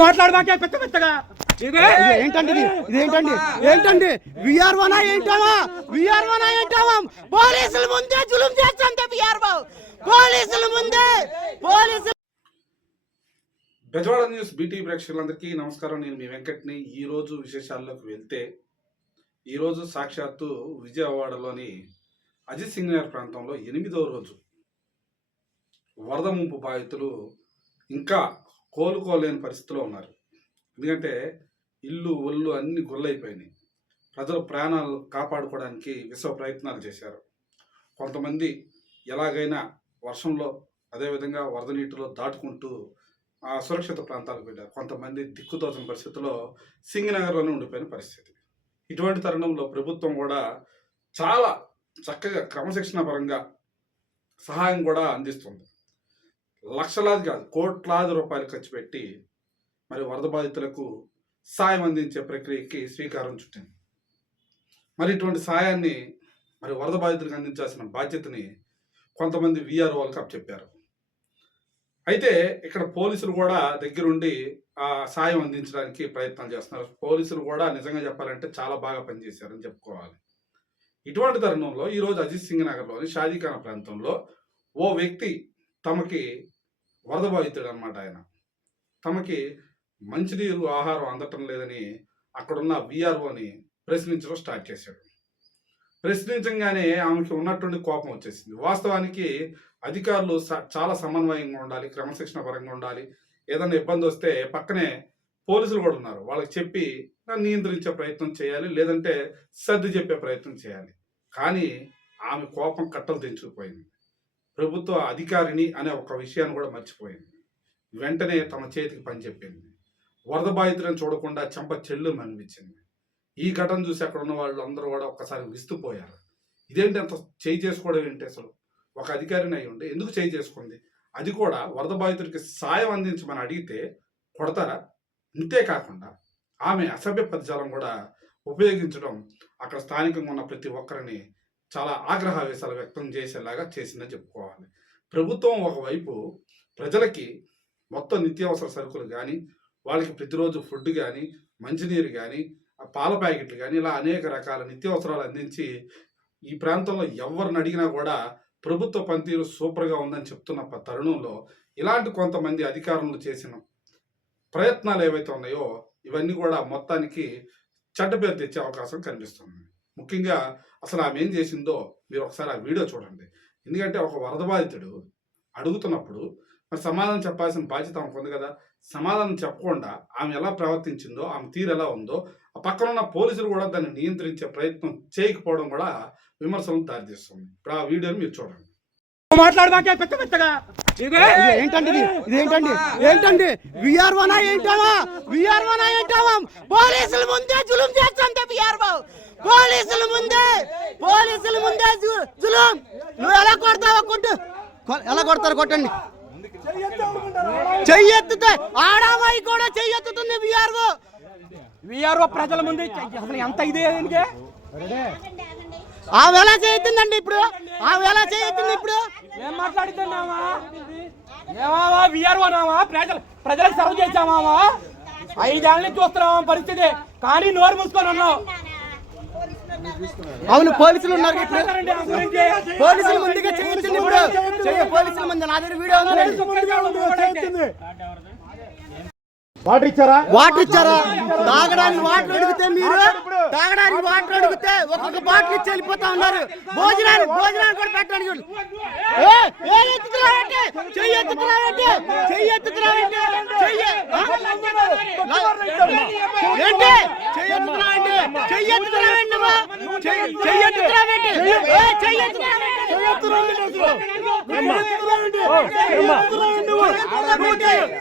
మాట్లాడబాకే పెద్ద పెద్దగా. ఇదే. ఏంటండి ఇది? ఇది ఏంటండి ఏంటండి? విఆర్ వనా ఏంటావా విఆర్ వనా ఏంటావా పోలీసుల ముందే జులుం చేస్తాంటే విఆర్ పోలీసుల ముందే పోలీసులు బెజవాడ న్యూస్ బీటీ ప్రేక్షకులందరికీ నమస్కారం. నేను మీ వెంకట్ని. ఈ రోజు విశేషాల్లోకి వెళ్తే ఈరోజు సాక్షాత్తు విజయవాడలోని అజిత్ సింగ్ నగర్ ప్రాంతంలో ఎనిమిదవ రోజు వరద ముంపు బాధితులు ఇంకా కోలుకోలేని పరిస్థితిలో ఉన్నారు. ఎందుకంటే ఇల్లు ఒళ్ళు అన్ని గొల్లైపోయినాయి. ప్రజల ప్రాణాలు కాపాడుకోవడానికి విశ్వ ప్రయత్నాలు చేశారు. కొంతమంది ఎలాగైనా వర్షంలో అదేవిధంగా వరద నీటిలో దాటుకుంటూ ఆ సురక్షిత ప్రాంతాలకు వెళ్ళారు. కొంతమంది దిక్కుతోచని పరిస్థితిలో సింగనగర్లోనే ఉండిపోయిన పరిస్థితి. ఇటువంటి తరుణంలో ప్రభుత్వం కూడా చాలా చక్కగా క్రమశిక్షణ పరంగా సహాయం కూడా అందిస్తుంది. లక్షలాది కాదు కోట్లాది రూపాయలు ఖర్చు పెట్టి మరి వరద బాధితులకు సాయం అందించే ప్రక్రియకి శ్రీకారం చుట్టింది. మరి ఇటువంటి సాయాన్ని మరి వరద బాధితులకు అందించాల్సిన బాధ్యతని కొంతమంది విఆర్ఓలకు వాళ్ళకి అప్పచెప్పారు అయితే ఇక్కడ పోలీసులు కూడా దగ్గరుండి ఆ సాయం అందించడానికి ప్రయత్నాలు చేస్తున్నారు. పోలీసులు కూడా నిజంగా చెప్పాలంటే చాలా బాగా పనిచేశారని చెప్పుకోవాలి. ఇటువంటి తరుణంలో ఈరోజు అజిత్ సింగ్ నగర్లోని షాదీఖానా ప్రాంతంలో ఓ వ్యక్తి తమకి వరద బాధితుడు అనమాట ఆయన. తమకి మంచినీరు ఆహారం అందటం లేదని అక్కడున్న విఆర్ఓని ప్రశ్నించడం స్టార్ట్ చేశాడు. ప్రశ్నించగానే ఆమెకి ఉన్నటువంటి కోపం వచ్చేసింది. వాస్తవానికి అధికారులు స- చాలా సమన్వయంగా ఉండాలి క్రమశిక్షణ పరంగా ఉండాలి. ఏదైనా ఇబ్బంది వస్తే పక్కనే పోలీసులు కూడా ఉన్నారు. వాళ్ళకి చెప్పి నియంత్రించే ప్రయత్నం చేయాలి లేదంటే సర్ది చెప్పే ప్రయత్నం చేయాలి. కానీ ఆమె కోపం కట్టలు తెంచుకుపోయింది. ప్రభుత్వ అధికారిని అనే ఒక విషయాన్ని కూడా మర్చిపోయింది వెంటనే తమ చేతికి పని చెప్పింది. వరద బాధితులను చూడకుండా చెంప చెల్లు అనిపించింది. ఈ ఘటన చూసి అక్కడ ఉన్న వాళ్ళు అందరూ కూడా ఒక్కసారి విస్తుపోయారు. ఇదేంటి అంత చేయి చేసుకోవడం ఏంటి అసలు? ఒక అధికారిని అయి ఉండి ఎందుకు చేయి చేసుకుంది? అది కూడా వరద బాధితుడికి సాయం అందించమని అడిగితే కొడతారా? ఇంతే కాకుండా ఆమె అసభ్య పదజాలం కూడా ఉపయోగించడం అక్కడ స్థానికంగా ఉన్న ప్రతి ఒక్కరిని చాలా ఆగ్రహావేశాలు వ్యక్తం చేసేలాగా చేసిందని చెప్పుకోవాలి. ప్రభుత్వం ఒకవైపు ప్రజలకి మొత్తం నిత్యావసర సరుకులు కానీ వాళ్ళకి ప్రతిరోజు ఫుడ్ కానీ మంచినీరు కానీ పాల ప్యాకెట్లు కానీ ఇలా అనేక రకాల నిత్యావసరాలు అందించి ఈ ప్రాంతంలో ఎవరిని అడిగినా కూడా ప్రభుత్వ పనితీరు సూపర్గా ఉందని చెప్తున్న తరుణంలో ఇలాంటి కొంతమంది అధికారులు చేసిన ప్రయత్నాలు ఏవైతే ఉన్నాయో ఇవన్నీ కూడా మొత్తానికి చెడ్డ పేరు తెచ్చే అవకాశం కనిపిస్తుంది. ముఖ్యంగా అసలు ఆమె ఏం చేసిందో మీరు ఒకసారి ఆ వీడియో చూడండి. ఎందుకంటే ఒక వరద బాధితుడు అడుగుతున్నప్పుడు మరి సమాధానం చెప్పాల్సిన బాధ్యత ఆమెకు ఉంది కదా? సమాధానం చెప్పకుండా ఆమె ఎలా ప్రవర్తించిందో ఆమె తీరు ఎలా ఉందో ఆ పక్కన ఉన్న పోలీసులు కూడా దాన్ని నియంత్రించే ప్రయత్నం చేయకపోవడం కూడా విమర్శలను దారితీస్తుంది. ఇప్పుడు ఆ వీడియోని మీరు చూడండి. మాట్లాడదాకే పెద్ద పెద్దగా ఏంటండి ఇది? ఏంటండి? ఏంటండి విఆర్ వనా ఏంటావా? విఆర్ వనా ఏంటావా? పోలీసుల ముందే జులుం చేస్తాంటే విఆర్ పోలీసుల ముందే పోలీసుల ముందే జులుం. నువ్వు ఎలా కొడతావా కొట్టు. ఎలా కొడతారు కొట్టండి. చెయ్యెత్తుతే ఆడామాయి కూడా చెయ్యెత్తుతుంది విఆర్ఓ విఆర్ఓ ప్రజల ముందు అసలు ఎంత ఇదే దీనికి? ఆమె ఎలా చేయొద్దండి ఇప్పుడు. ఆమె ఎలా చేయొద్దండి ఇప్పుడు. ఏం మాట్లాడుతున్నావా? ఏమావా విఆర్ఓ నావా? ప్రజలు ప్రజలకు సర్వ్ చేసామావా ఐదేళ్ళ నుంచి చూస్తున్నావా పరిస్థితి? కానీ నోరు మూసుకొని ఉన్నావు. అవును పోలీసులు ఉన్నారు ఇప్పుడు. పోలీసుల ముందుగా చేయొచ్చండి ఇప్పుడు. చెయ్య పోలీసుల ముందు నా దగ్గర వీడియో వాటర్ ఇచ్చారా వాటర్ ఇచ్చారా తాగడానికి వాటర్ అడిగితే మీరు తాగడానికి వాటర్ అడిగితే ఒక్కొక్క బాటిల్ ఇచ్చి వెళ్ళిపోతా ఉన్నారు భోజనానికి భోజనానికి కూడా పెట్టడానికి? చెయ్యి? చెయ్యి? చెయ్యి? ఏంటి చెయ్యి? చెయ్యి? చెయ్యి- చెయ్యి?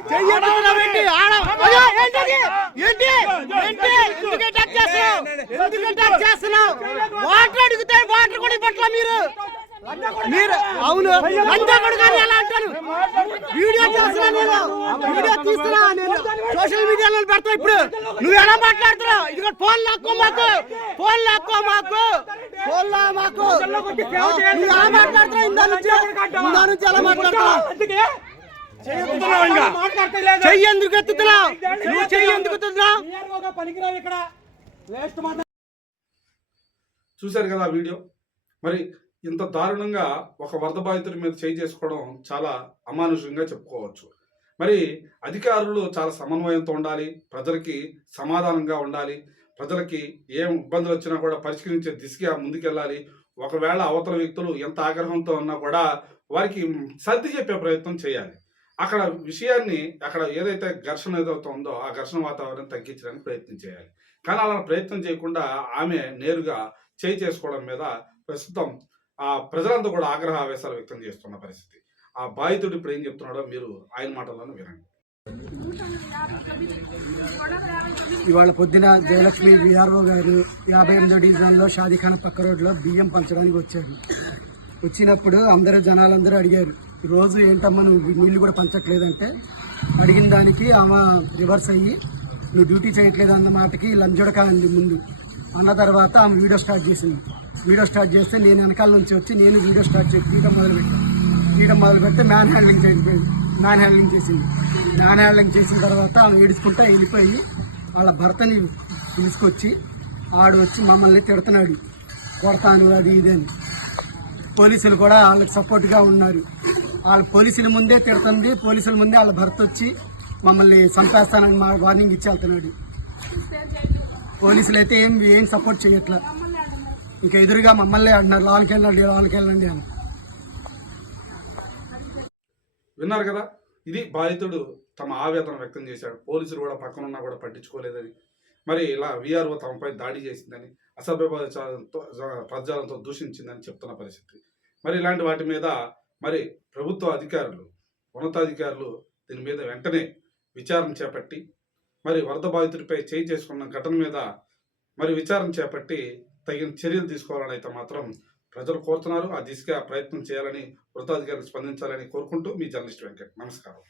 చెయ్యి? ఆడ? ఏంటి? ఏంటి? ఎందుకు అటాక్ చేస్తున్నావు? ఎందుకు అటాక్ చేస్తున్నావు? వాటర్ అడిగితే వాటర్ కూడా ఇవ్వట్లా మీరు? మీరు అవును. లంచా కొడుకని ఎలా అంటాను వీడియో చేస్తున్నా నేను. వీడియో తీస్తున్నా నేను. సోషల్ మీడియాలో పెడతా ఇప్పుడు. నువ్వు ఎలా మాట్లాడుతున్నావు? ఇదిగో ఫోన్ లాక్కో మాకు. ఫోన్ లాక్కో మాకు. ఫోన్ లా మాకు. నువ్వు ఎలా మాట్లాడుతున్నావు? ఇందా నుంచి? ఇందా నుంచి ఎలా మాట్లాడుతున్నావు? చెయ్యెత్తుతున్నావు ఇంకా. మాట్లాడలేదు చెయ్యి ఎందుకు ఎత్తుతున్నావు? నువ్వు చెయ్యి ఎందుకు ఎత్తుతున్నావు? వీఆర్ఓగా పనికిరావు ఇక్కడ. వేస్ట్ మాట. చూశారు కదా వీడియో? మరి ఇంత దారుణంగా ఒక వరద బాధితుడి మీద చేయి చేసుకోవడం చాలా అమానుషంగా చెప్పుకోవచ్చు. మరి అధికారులు చాలా సమన్వయంతో ఉండాలి ప్రజలకి సమాధానంగా ఉండాలి ప్రజలకి ఏం ఇబ్బందులు వచ్చినా కూడా పరిష్కరించే దిశగా ముందుకెళ్ళాలి. ఒకవేళ అవతల వ్యక్తులు ఎంత ఆగ్రహంతో ఉన్నా కూడా వారికి సర్ది చెప్పే ప్రయత్నం చేయాలి. అక్కడ విషయాన్ని అక్కడ ఏదైతే ఘర్షణ ఏదైతే ఉందో ఆ ఘర్షణ వాతావరణం తగ్గించడానికి ప్రయత్నం చేయాలి. కానీ అలా ప్రయత్నం చేయకుండా ఆమె నేరుగా చేయి చేసుకోవడం మీద ప్రస్తుతం ఆ ప్రజలంతా కూడా ఆగ్రహ ఆవేశాలు వ్యక్తం చేస్తున్న పరిస్థితి. ఆ బాధితుడు ఇప్పుడు ఏం చెప్తున్నాడో మీరు ఆయన మాటల్లోనే వినండి. ఇవాళ పొద్దున జయలక్ష్మి విఆర్ఓ గారు యాభై ఎనిమిదో డివిజన్లో షాదీఖాన్ పక్క రోడ్లో బియ్యం పంచడానికి వచ్చారు. వచ్చినప్పుడు అందరూ జనాలందరూ అడిగారు రోజు ఏంటమ్మా నువ్వు నీళ్ళు కూడా పంచట్లేదంటే? అడిగిన దానికి ఆమె రివర్స్ అయ్యి నువ్వు డ్యూటీ చేయట్లేదు అన్న మాటకి లంజడక అంది ముందు. అన్న తర్వాత ఆమె వీడియో స్టార్ట్ చేసింది. వీడియో స్టార్ట్ చేస్తే నేను వెనకాల నుంచి వచ్చి నేను వీడియో స్టార్ట్ చేసి తీయడం మొదలుపెట్టాను. తీయడం మొదలు పెడితే మ్యాన్ హ్యాండ్లింగ్ చేసి మ్యాన్ హ్యాండ్లింగ్ చేసింది. మ్యాన్ హ్యాండ్లింగ్ చేసిన తర్వాత ఆమె ఏడుచుకుంటా వెళ్ళిపోయి వాళ్ళ భర్తని తీసుకొచ్చి ఆడు వచ్చి మమ్మల్ని తిడుతున్నాడు. కొడతాను అది ఇది అని. పోలీసులు కూడా వాళ్ళకి సపోర్ట్గా ఉన్నారు. వాళ్ళ పోలీసుల ముందే తిడుతుంది పోలీసుల ముందే వాళ్ళ భర్త వచ్చి మమ్మల్ని చంపేస్తానని మా వార్నింగ్ ఇచ్చి వెళ్తున్నాడు. పోలీసులు అయితే ఏం ఏం సపోర్ట్ చేయట్లా. ఇంకా ఎదురుగా మమ్మల్ని అంటున్నారు లోనికి వెళ్ళండి లోనికి వెళ్ళండి అని. విన్నారు కదా? ఇది బాధితుడు తమ ఆవేదన వ్యక్తం చేశాడు. పోలీసులు కూడా పక్కన ఉన్నా కూడా పట్టించుకోలేదని. మరి ఇలా విఆర్ఓ తమపై దాడి చేసిందని అసభ్య పదజాలంతో పదజాలంతో దూషించిందని చెప్తున్న పరిస్థితి. మరి ఇలాంటి వాటి మీద మరి ప్రభుత్వ అధికారులు ఉన్నతాధికారులు దీని మీద వెంటనే విచారణ చేపట్టి మరి వరద బాధితుడిపై చేయి చేసుకున్న ఘటన మీద మరి విచారణ చేపట్టి తగిన చర్యలు తీసుకోవాలని అయితే మాత్రం ప్రజలు కోరుతున్నారు. ఆ దిశగా ప్రయత్నం చేయాలని వృత్తాధికారులు స్పందించాలని కోరుకుంటూ మీ జర్నలిస్ట్ వెంకట్. నమస్కారం.